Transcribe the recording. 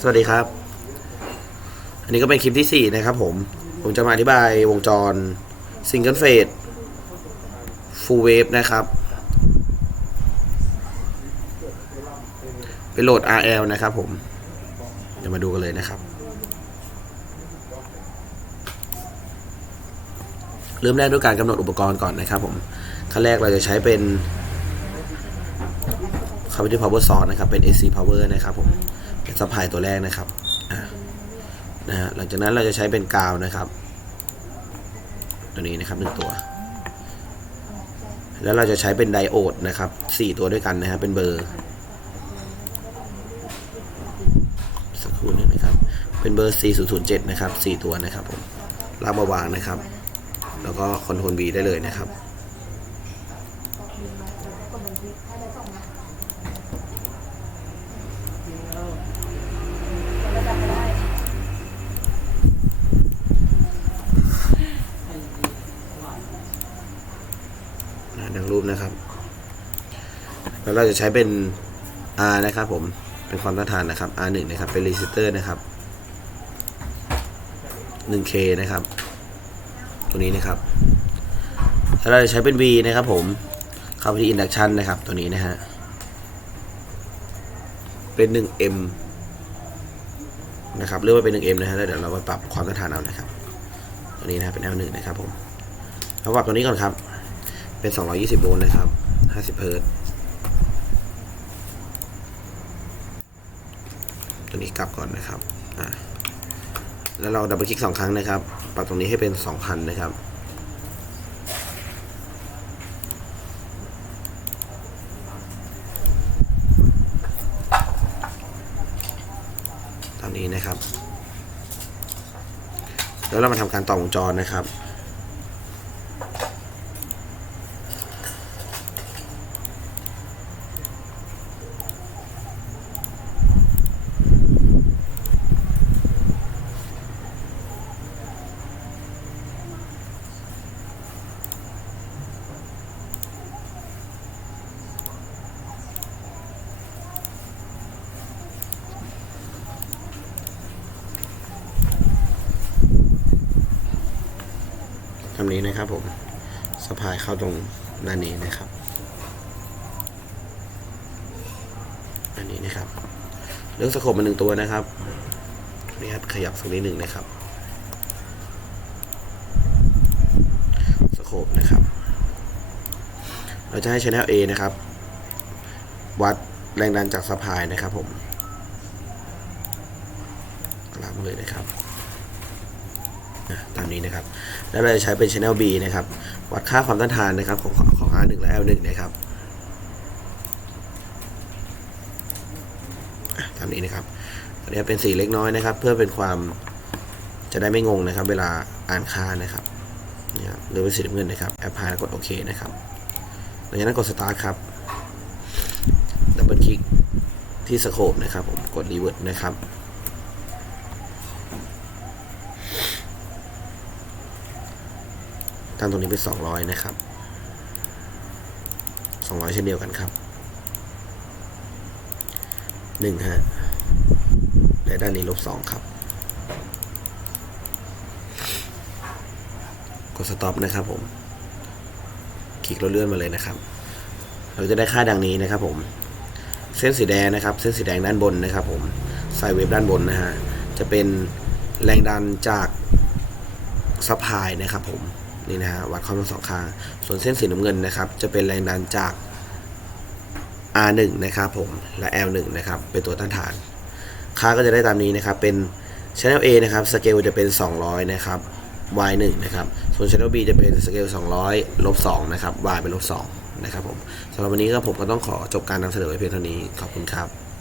สวัสดีครับ อันนี้ก็เป็นคลิปที่ 4 นะครับผม ผมจะมาอธิบายวงจร Single Phase Full Wave นะครับเป็นโหลด RL นะครับผมเดี๋ยวมาดูกันเลยนะครับ เริ่มแรกด้วยการกำหนดอุปกรณ์ก่อนนะครับผมขั้นแรกเราจะใช้เป็น Cavity Power Source นะครับ เป็น AC Power นะครับผม เป็นซัพพลายตัวแรกนะครับนะฮะหลังจากนั้นเราจะใช้เป็นกาวนะครับ ตัวนี้นะครับหนึ่งตัว แล้วเราจะใช้เป็นไดโอดนะครับสี่ตัวด้วยกันนะฮะเป็นเบอร์สักครู่หนึงนะครับ เป็นเบอร์ 4007 นะครับสี่ตัวนะครับผมลากมาวางนะครับ แล้วก็คอนโทรล V ได้เลยนะครับ นะดังรูปนะครับ แล้วเราจะใช้เป็น R นะครับผม เป็นความต้านทานนะครับ R1 นะครับ เป็นรีสิสเตอร์นะครับ 1K นะครับ ตัวนี้นะครับ แล้วเราจะใช้เป็น V นะครับผม เข้าไปที่ induction นะครับ ตัวนี้นะฮะ เป็น 1M นะครับ เลือกว่าเป็น 1M นะฮะ แล้วเดี๋ยวเราไปปรับความต้านทานเอานะครับ ตัวนี้นะครับเป็น L1 นะครับผมเราปรับตัวนี้ก่อนครับ เป็น 220 โวลต์นะครับ 50 เฮิร์ตตัวนี้กลับก่อนนะครับ แล้วเราดับเบิลคลิกสองครั้งนะครับ ปรับตรงนี้ให้เป็น 2,000 นะครับ ตามนี้นะครับ แล้วเรามาทำการต่อวงจรนะครับ ทำนี้นะครับผมสะพายเข้าตรงด้านนี้นะครับอันนี้นะครับ เรื่องสโคปมาหนึ่งตัวนะครับนี่ครับขยับสักนิดหนึ่งนะครับสโคปนะครับ เราจะให้ Channel A นะครับ วัดแรงดันจากสะพายนะครับผมลากมาเลยนะครับ ตามนี้นะครับ แล้วเราจะใช้เป็น Channel B นะครับ วัดค่าความต้านทานนะครับของของ R1 และ L1 นะครับตามนี้นะครับอันนี้เป็นสีเล็กน้อยนะครับ เพื่อเป็นความจะได้ไม่งงนะครับ เวลาอ่านค่านะครับนี่ครับหรือกเป็นสีน้ำเงินนะครับแอปพลายแล้วกดโอเคนะครับหลังจากนั้นกด Start ครับดับเบิลคลิกที่สโคปนะครับผมกด Revert นะครับ ตั้งตรงนี้เป็น 200 นะครับ 200 เช่นเดียวกันครับ1ฮะและด้านนี้ลบ2ครับ กด stop นะครับผม คลิกแล้วเลื่อนมาเลยนะครับ เราจะได้ค่าดังนี้นะครับผม เส้นสีแดงนะครับ เส้นสีแดงด้านบนนะครับผมไซเวฟด้านบนนะฮะ จะเป็นแรงดันจากซัพพลายนะครับผม นี่นะฮะวัดความทั้งสองข้าง ส่วนเส้นสีน้ำเงินนะครับ จะเป็นแรงดันจาก R1 นะครับผม และ L1 นะครับ เป็นตัวต้านทาน ค่าก็จะได้ตามนี้นะครับ เป็น Channel A นะครับสเกลจะเป็น 200 นะครับ Y1 นะครับ ส่วน Channel B จะเป็นสเกล200ลบ2นะครับ Y เป็นลบ2นะครับผมสำหรับวันนี้ก็ผมก็ต้องขอจบการนำเสนอไว้เพียงเท่านี้ ขอบคุณครับ